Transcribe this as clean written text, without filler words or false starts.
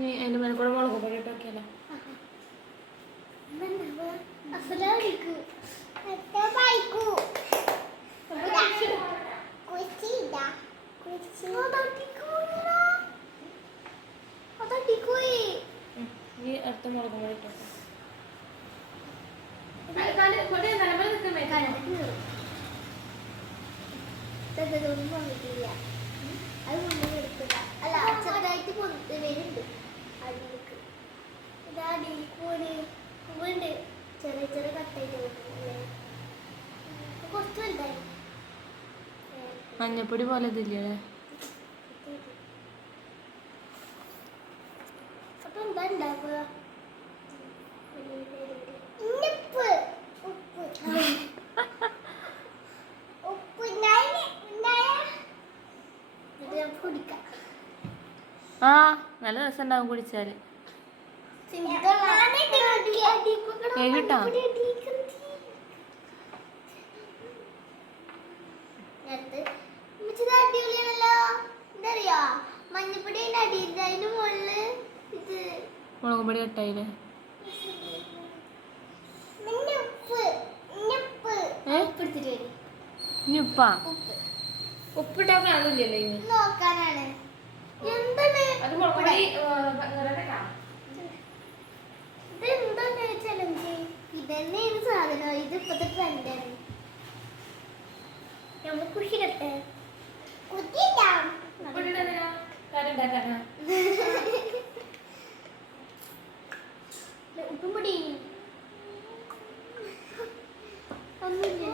നീ അതിൻ്റെ മേലെ കൂടെ മുളക് പൊടി ഇട്ടൊക്കെയല്ലോ. നീ അടുത്ത മുളക് പൊടി ഇട്ടോ. അത് മുന്നേ എടുക്കുക. അല്ല ചെറുതായിട്ട് പൊന്ത് വരുന്നുണ്ട് അടിയിലേക്ക്. ഇതാ അടിയിൽക്കൂടി പൂവുണ്ട്. ചെറിയ ചെറിയ കട്ടായിട്ട് വരുന്നില്ലേ? കുറച്ച് വലുതായി. മഞ്ഞപ്പൊടി പോലെ ഇതില്ലേ? അപ്പൊ എന്താ ഉണ്ടാക്കുക? ആ നല്ല രസം ഉണ്ടാവും കുടിച്ചാല്. കേട്ടോ അടിപൊളിയാണല്ലോ. എന്തറിയോ മഞ്ഞപ്പൊടി അതിന്റെ അടിയിൽ അതിന്റെ മുകളില് ഇത് മുളക് പൊടി കട്ടായില്ലേ? ഇനി ഉപ്പാ ഉപ്പിട്ടാ കാണില്ലല്ലോ ഇനി നോക്കാനാണ്. എന്താണ് അത് മുളക് പൊടി ഇതെന്താണ് ചലഞ്ച്? ഇതന്നെയാണ് സാധനം. ഇത് ഇപ്പത്തെ ട്രെൻഡാണ്. നമ്മൾ കുഷിരട്ടെ ഉപ്പും പൊടി ഒന്നുമില്ല.